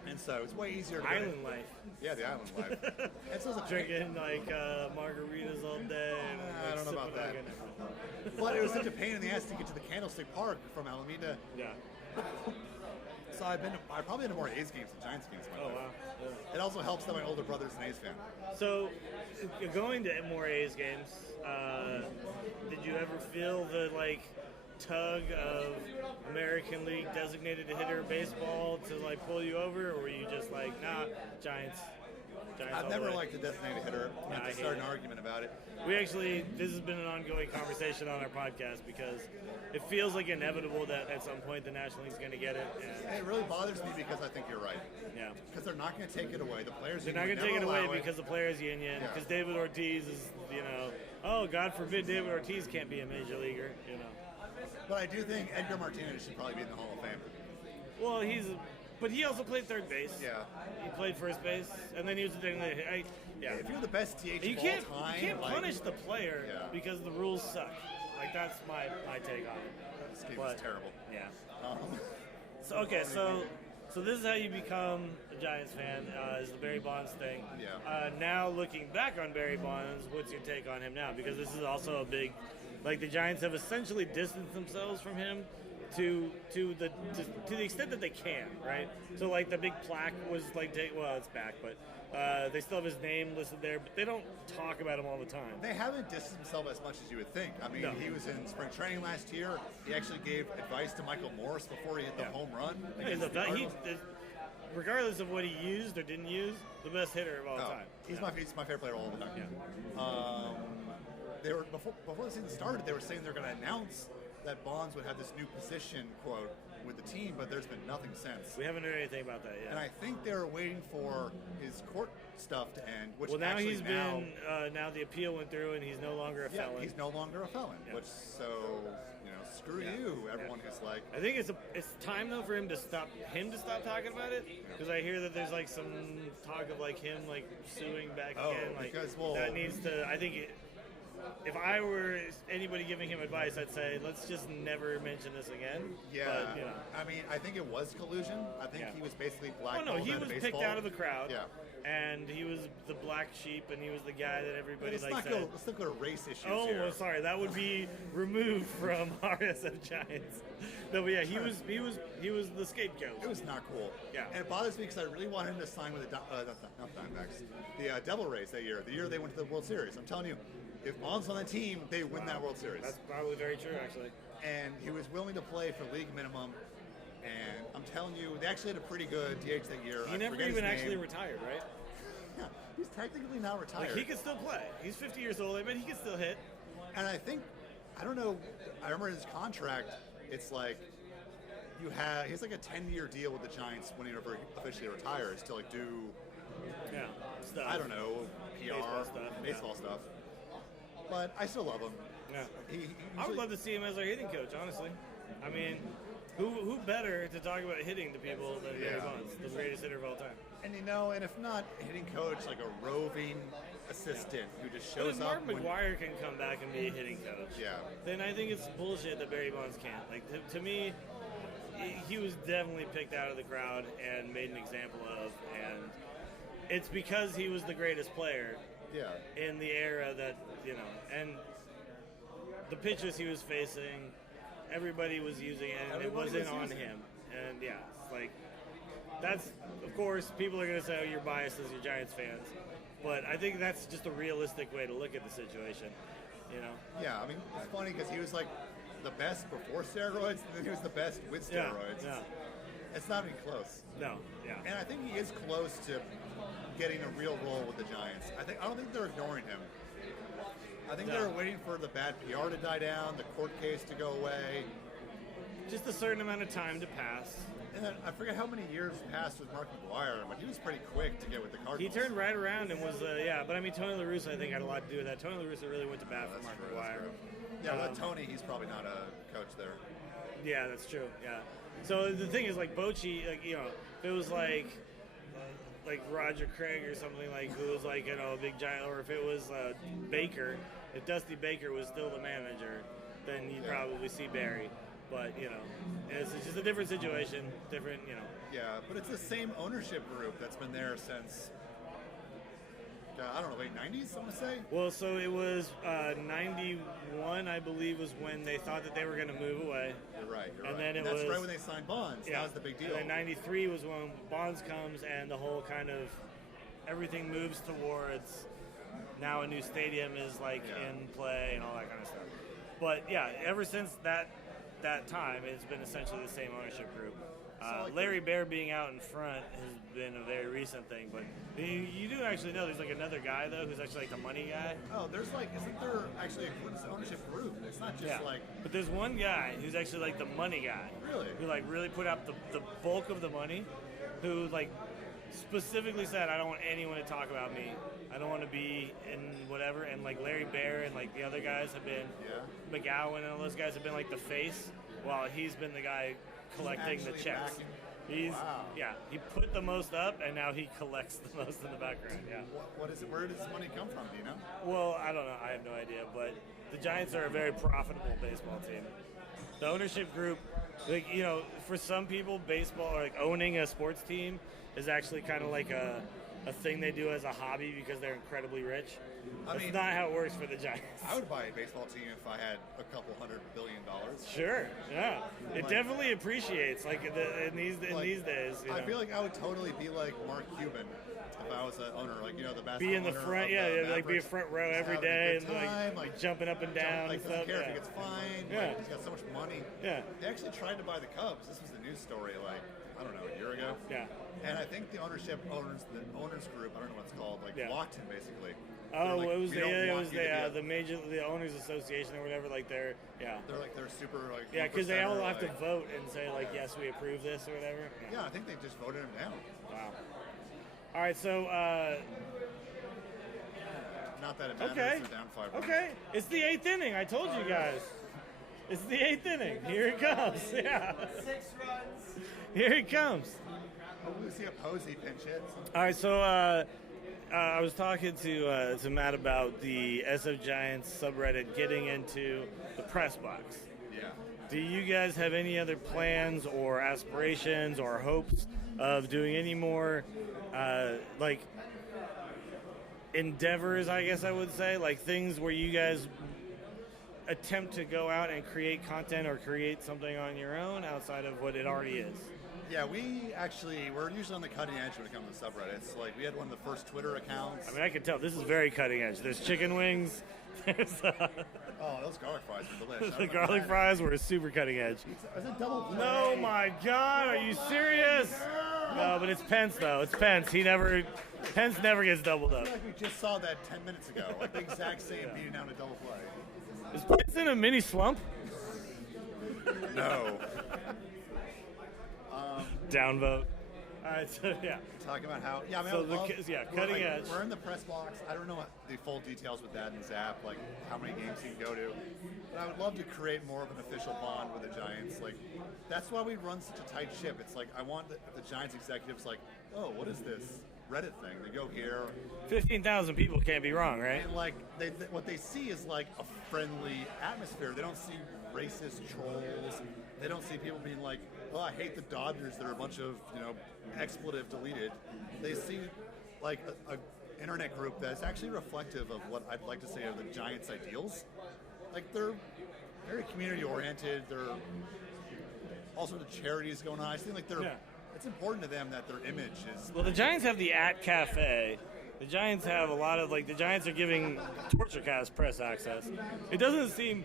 and so it's way easier to get Island life, Yeah, the island life. And so it was a drinking like margaritas all day. And, I don't know about sipping that. on- But it was such a pain in the ass to get to the Candlestick Park from Alameda. Yeah. So I've probably been to more A's games than Giants games in my Oh life. wow. Yeah. It also helps that my older brother's an A's fan. So, you're going to more A's games. Did you ever feel the like tug of American League designated hitter baseball to like pull you over, or were you just like, nah, Giants? Giants I've all the never way? liked the designated hitter. Yeah, Not I to hate start it. an argument about it. This has been an ongoing conversation on our podcast because it feels like inevitable that at some point the National League's going to get it. And, It really bothers me because I think you're right. yeah. Because they're not going to take it away. The players They're not going to take it away because the Players Union, Yeah. because David Ortiz is, oh, God forbid David Ortiz can't be a major leaguer, But I do think Edgar Martinez should probably be in the Hall of Fame. Well, but he also played third base. Yeah. He played first base, and then he was a designated hitter. Yeah. If you're the best DH You of can't all time, you can't like, punish the player Yeah. because the rules suck. Like that's my take on it. This game But- is terrible. Yeah. Um, So this is how you become a Giants fan. Is the Barry Bonds thing? Yeah. Now looking back on Barry Bonds, what's your take on him now? Because this is also a big, like the Giants have essentially distanced themselves from him to the extent that they can, right? So like the big plaque was like, it's back, but they still have his name listed there, but they don't talk about him all the time. They haven't distanced themselves as much as you would think. I mean, No. he was in spring training last year. He actually gave advice to Michael Morris before he hit the Yeah. home run. He's against the Cardinals. regardless of what he used or didn't use, the best hitter of all Oh, time. he's my favorite player all the time. Yeah. They were before the season started. They were saying they're going to announce that Bonds would have this new position quote with the team, but there's been nothing since. We haven't heard anything about that yet. And I think they were waiting for his court stuff to end. Which Well, now actually he's now, been now the appeal went through and he's no longer a yeah, felon. he's no longer a felon. Yeah. Which screw you, everyone who's like. I think it's time though for him to stop talking about it because I hear that there's like some talk of like him like suing back Oh, again. Like because, well- that needs to. I think if I were anybody giving him advice, I'd say let's just never mention this again. Yeah, But, I mean, I think it was collusion. I think Yeah. he was basically Oh blackballed no, he out was of picked baseball. out of the crowd. Yeah. And he was the black sheep, and he was the guy that everybody Let's like not said. go. Let's not go to race issues Oh, here. well, sorry. That would be removed from RSF Giants. No, but yeah, he was the scapegoat. It was not cool. Yeah. And it bothers me because I really wanted him to sign with the not Diamondbacks, the Devil Rays that year. The year they went to the World Series. I'm telling you, if Bonds on the team, they win that World Series. That's probably very true, actually. And he was willing to play for league minimum. And I'm telling you, they actually had a pretty good DH that year. He I never forget his even actually name. retired, right? Yeah, he's technically not retired. Like he could still play. He's 50 years old. I bet he could still hit. And I think, I don't know, I remember his contract, it's like, he has like a 10-year deal with the Giants when he ever officially retires to like do, Yeah. Stuff. I don't know, PR, Baseball stuff, stuff. But I still love him. Yeah. He I would usually- love to see him as our hitting coach, honestly. I mean, who better to talk about hitting to people than Barry Yeah. Bonds, the greatest hitter of all time? And and if not hitting coach, like a roving assistant who just But shows if Mark up when, McGuire can come back and be a hitting coach, Yeah. then I think it's bullshit that Barry Bonds can't. Like to me, he was definitely picked out of the crowd and made an example of, and it's because he was the greatest player Yeah. in the era that and the pitches he was facing, everybody was using it, and Everybody it wasn't was on using it. him. And yeah, it's like that's of course people are going to say, "Oh, you're biased as your Giants fans," but I think that's just a realistic way to look at the situation. Yeah, I mean, it's funny because he was like the best before steroids, and then he was the best with Yeah, steroids. yeah. It's not even close. No, yeah. And I think he is close to getting a real role with the Giants. I don't think they're ignoring him. I think they're waiting for the bad PR to die down, the court case to go away. Just a certain amount of time to pass. And then I forget how many years passed with Mark McGuire, but he was pretty quick to get with the Cardinals. He turned right around and was, but I mean, Tony La Russa, I think, had a lot to do with that. Tony La Russa really went to bat for Mark McGuire. Yeah, but Tony, he's probably not a coach there. Yeah, that's true. Yeah. So the thing is, like Bochy, like if it was like Roger Craig or something like who was like a big Giant, or if it was Baker, if Dusty Baker was still the manager, then you'd probably see Barry. But it's just a different situation, different. Yeah, but it's the same ownership group that's been there since. I don't know, late 90s, I'm going to say? Well, so it was 91, I believe, was when they thought that they were going to move away. You're right. And then that's was, right when they signed Bonds. Yeah. That was the big deal. And then 93 was when Bonds comes and the whole kind of everything moves towards now a new stadium is like in play and all that kind of stuff. But yeah, ever since that time, it's been essentially the same ownership group. Larry Bear being out in front has been a very recent thing, but you do actually know there's like another guy though who's actually like the money guy. Oh, isn't there actually a ownership group? It's not just But there's one guy who's actually like the money guy. Really? Who like really put up the bulk of the money, who like specifically said, I don't want anyone to talk about me. I don't want to be in whatever. And like Larry Bear and like the other guys have been, McGowan and all those guys have been like the face, while he's been the guy collecting the checks. He put the most up, and now he collects the most in the background. Yeah. What is it? Where does this money come from? Do you know? Well, I don't know. I have no idea. But the Giants are a very profitable baseball team. The ownership group, like for some people, baseball or like owning a sports team is actually kind of like a thing they do as a hobby because they're incredibly rich. That's not how it works for the Giants. I would buy a baseball team if I had a couple $100 billion. Sure, yeah. It definitely appreciates, like in these days. I feel like I would totally be like Mark Cuban if I was an owner, like the basketball. Be in the front, like be a front row every day, and like jumping up and down and stuff. Care if he gets fined. Yeah. He's got so much money. Yeah. They actually tried to buy the Cubs. This was the news story, like I don't know, a year ago. Yeah. And I think the owners group, I don't know what it's called, blocked him basically. Oh, like, it was the the owners association or whatever. Like they're super like because they all have to vote and say like yes we approve this or whatever. Yeah, I think they just voted him down. Wow. All right, so not that it matters. okay, They're down 5 okay, it's the 8th inning. I told you guys. It's the 8th inning. Here it comes. Yeah. 6 runs. Here it comes. Oh, we see a Posey pinch hit. All right, so I was talking to Matt about the SFGiants subreddit getting into the press box. Yeah. Do you guys have any other plans or aspirations or hopes of doing any more like endeavors, I guess I would say, like things where you guys attempt to go out and create content or create something on your own outside of what it already is? Yeah, we're usually on the cutting edge when it comes to subreddits. Like, we had one of the first Twitter accounts. I mean, I can tell this is very cutting edge. There's chicken wings. There's oh, those garlic fries were delicious. the garlic fries were super cutting edge. Is it double play? No, my God, are you serious? No, but it's Pence though. It's Pence. Pence never gets doubled up. I feel like we just saw that 10 minutes ago. Like the exact same beating down a double play. Is Pence in a mini slump? No. Downvote. All right, so yeah. Talking about how, cutting edge. We're in the press box. I don't know what the full details with that and Zap, like how many games he can go to. But I would love to create more of an official bond with the Giants. Like, that's why we run such a tight ship. It's like, I want the Giants executives like, oh, what is this Reddit thing? They go here. 15,000 people can't be wrong, right? And like, what they see is like a friendly atmosphere. They don't see racist trolls. They don't see people being like, oh, I hate the Dodgers. They're a bunch of, expletive deleted. They see like a internet group that's actually reflective of what I'd like to say are the Giants' ideals. Like, they're very community oriented. They're all sorts of charities going on. I think like it's important to them that their image is. Well, the Giants have the @cafe. The Giants have a lot of the Giants are giving TortureCast press access. It doesn't seem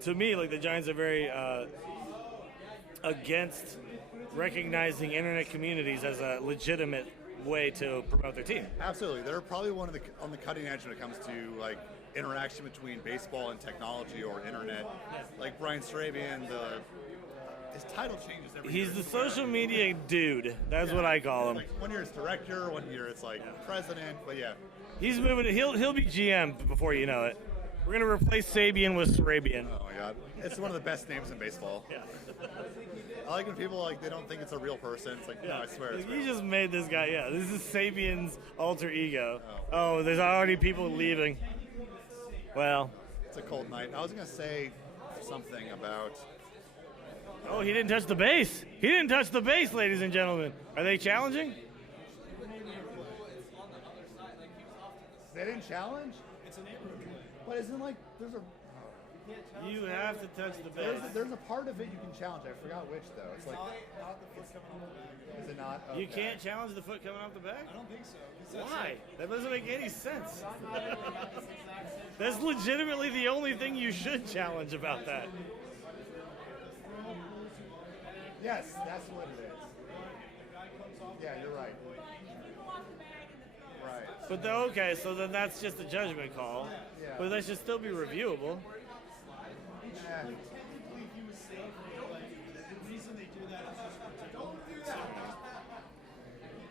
to me like the Giants are very against recognizing internet communities as a legitimate way to promote their team. Absolutely, they're probably on the cutting edge when it comes to like interaction between baseball and technology or internet. Like Brian Strabian, his title changes every year. He's the social media dude. That's what I call him. Like 1 year it's director, 1 year it's like president. But yeah, He's moving. He'll be GM before you know it. We're gonna replace Sabian with Sarabian. oh my god, it's one of the best names in baseball. Yeah. I like when people like they don't think it's a real person. It's like, no, I swear it's You real. just made this guy. Yeah, this is Sabian's alter ego. Oh, there's already people leaving. Well, It's a cold night. I was gonna say something about. oh, he didn't touch the base. He didn't touch the base, ladies and gentlemen. Are they challenging? They didn't challenge. It's a neighborhood. But isn't like there's a You have to touch the base. there's a part of it you can challenge. I forgot which though. It's like is it not? You Okay. can't challenge the foot coming off the back? I don't think so. Why? That doesn't make any sense. That's legitimately the only thing you should challenge about that. Yes, that's what it is. Yeah, you're right. Right. But okay, so then that's just a judgment call. Yeah. But that should still be reviewable. Yeah. He was safe. The reason they do that is just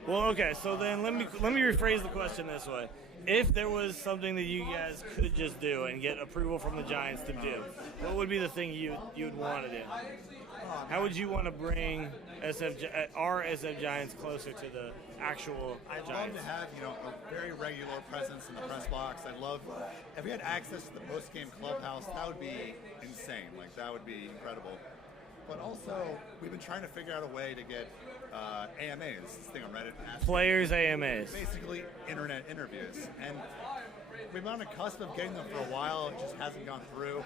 Well, okay, so then let me rephrase the question this way. If there was something that you guys could just do and get approval from the Giants to do, what would be the thing you'd want to do? How would you want to bring our SF Giants closer to the actual I'd love Giants? to have, a very regular presence in the press box. I'd love if we had access to the post-game clubhouse. That would be insane. Like that would be incredible. But also, we've been trying to figure out a way to get AMAs. This thing on Reddit. Players AMAs. Basically, internet interviews, and we've been on the cusp of getting them for a while. It just hasn't gone through.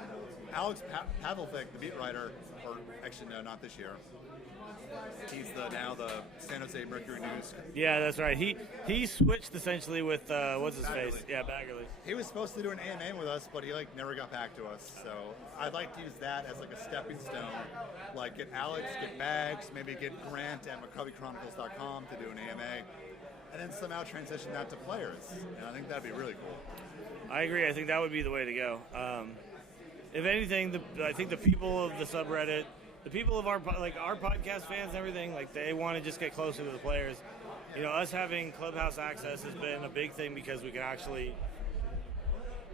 Alex Pavlovic, the beat writer, or actually no, not this year. He's now the San Jose Mercury News. Yeah, that's right. He switched essentially with what's his face? Baggerly. Yeah, Baggerly. He was supposed to do an AMA with us, but he never got back to us. So I'd like to use that as like a stepping stone. Like get Alex, get Bags, maybe get Grant at McCoveyChronicles.com to do an AMA, and then somehow transition that to players. And I think that'd be really cool. I agree. I think that would be the way to go. If anything, I think the people of the subreddit, the people of our podcast fans and everything, like they want to just get closer to the players. Us having clubhouse access has been a big thing because we can actually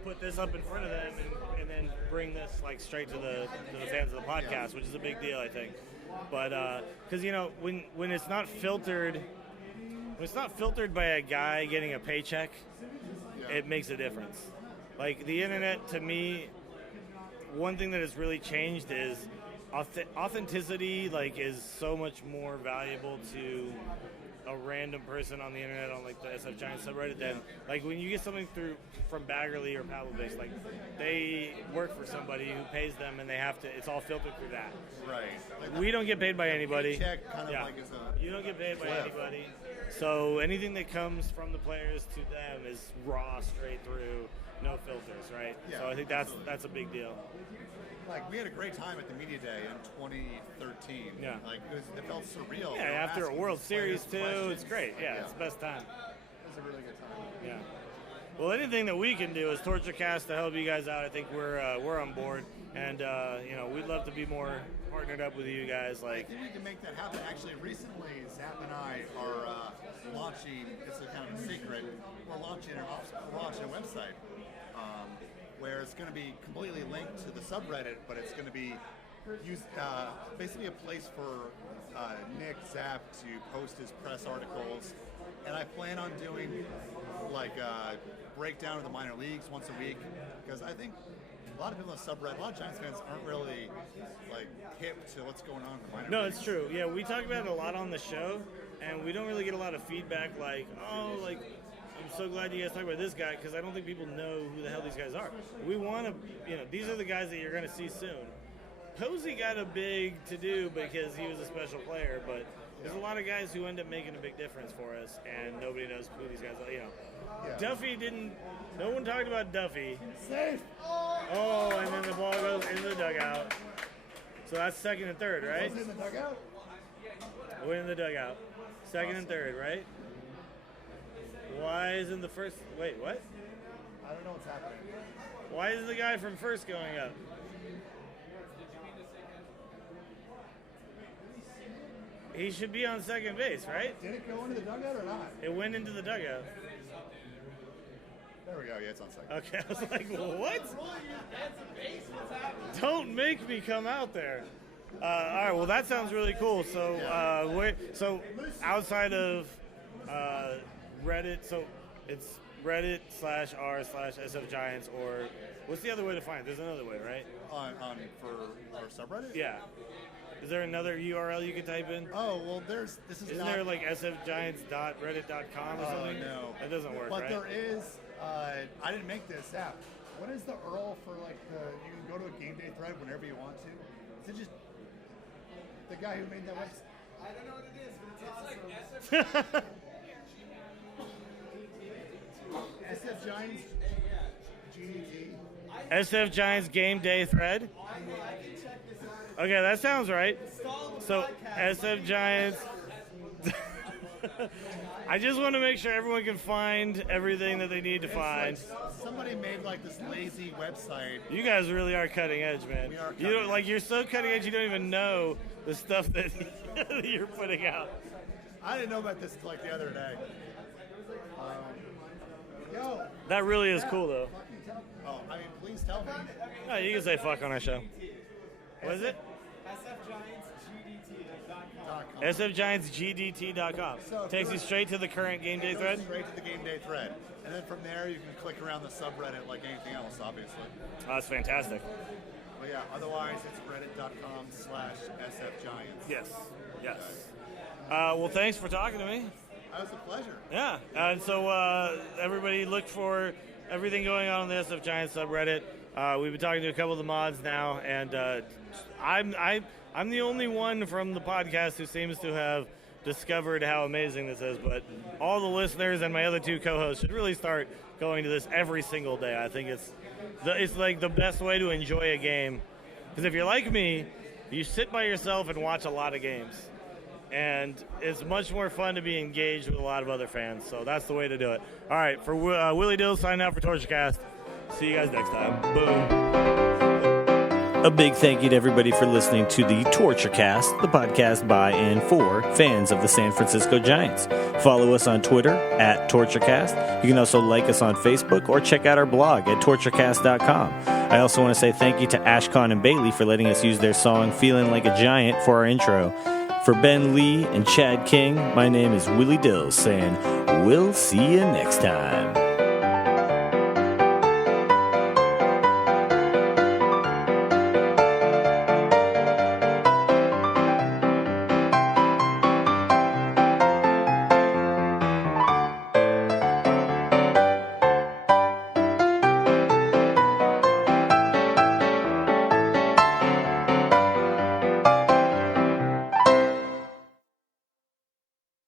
put this up in front of them and then bring this like straight to the fans of the podcast, which is a big deal, I think. But because when it's not filtered, by a guy getting a paycheck, it makes a difference. Like the internet, to me, one thing that has really changed is authenticity. Like, is so much more valuable to a random person on the internet on like the SF Giants subreddit than like when you get something through from Baggerly or Pavlovic. Like they work for somebody who pays them, and they have to. It's all filtered through that. Right. Like We don't get paid by anybody. Paycheck kind of like is a You don't get paid by flip. anybody. So anything that comes from the players to them is raw, straight through, no filters, right? Yeah, So I think that's a big deal. Like we had a great time at the media day in 2013. Yeah. Like it felt surreal. Yeah, We were after a asking World these Series players too, questions. it's great. Yeah, it's the best time. It was a really good time. Yeah. Well, anything that we can do as TortureCast to help you guys out, I think we're on board, and we'd love to be more partnered up with you guys. I Like, think we can make that happen. Actually, recently, Zap and I are launching. It's a kind of a secret. We're launching a website where it's going to be completely linked to the subreddit, but it's going to be basically a place for Nick Zap to post his press articles. And I plan on doing like a breakdown of the minor leagues once a week, because I think a lot of people in the subreddit, a lot of Giants fans aren't really like hip to what's going on in the minor no, leagues. it's true. Yeah, we talk about it a lot on the show, and we don't really get a lot of feedback like, oh, like, I'm so glad you guys talk about this guy, because I don't think people know who the hell these guys are. We want to, these are the guys that you're going to see soon. Posey got a big to-do because he was a special player, but there's a lot of guys who end up making a big difference for us, and nobody knows who these guys are. Yeah. Duffy didn't. No one talked about Duffy. Safe. Oh, and then the ball goes into the dugout. So that's second and third, right? Was it in the dugout? Win in the dugout. Second and third, right? Why isn't the first? Wait, what? I don't know what's happening. Why is the guy from first going up? He should be on second base, right? Did it go into the dugout or not? It went into the dugout. There we go. Yeah, it's on second. Okay, I was like, what? Don't make me come out there. All right, well, that sounds really cool. So, so outside of Reddit, so it's Reddit/r/SFGiants, or what's the other way to find it? There's another way, right? On for our subreddit? Yeah. Is there another URL you can type in? Oh, well, this is Isn't not... there like sfgiants.reddit.com or something? No. That doesn't work, But right? there is, I didn't make this app. What is the URL for like you can go to a game day thread whenever you want to? Is it just the guy who made that website? I don't know what it is, but it's like SF Giants GDT. SF Giants game day thread? Okay, that sounds right. So, SF Giants. I just want to make sure everyone can find everything that they need to find. Somebody made like this lazy website. You guys really are cutting edge, man. We are You don't like you're so cutting edge. You don't even know the stuff that you're putting out. I didn't know about this till like the other day. Yo. That really is cool, though. Oh, I mean, please tell me. Oh, you can say fuck on our show. What is it? SFGiantsGDT.com. So Takes you straight to the current game day It goes thread. Straight to the game day thread. And then from there, you can click around the subreddit like anything else, obviously. Oh, that's fantastic. But yeah, otherwise, it's reddit.com/SFGiants. Yes. Yes. Well, thanks for talking to me. That was a pleasure. Yeah. And so everybody look for everything going on the SF Giants subreddit. We've been talking to a couple of the mods now, and I'm the only one from the podcast who seems to have discovered how amazing this is, but all the listeners and my other two co-hosts should really start going to this every single day. I think it's like the best way to enjoy a game, because if you're like me, you sit by yourself and watch a lot of games, and it's much more fun to be engaged with a lot of other fans, so that's the way to do it. All right, for Willie Dill signing out for TortureCast. See you guys next time. Boom. A big thank you to everybody for listening to the TortureCast, the podcast by and for fans of the San Francisco Giants. Follow us on Twitter at TortureCast. You can also like us on Facebook or check out our blog at torturecast.com. I also want to say thank you to Ashcon and Bailey for letting us use their song Feeling Like a Giant for our intro. For Ben Lee and Chad King, my name is Willie Dill saying we'll see you next time.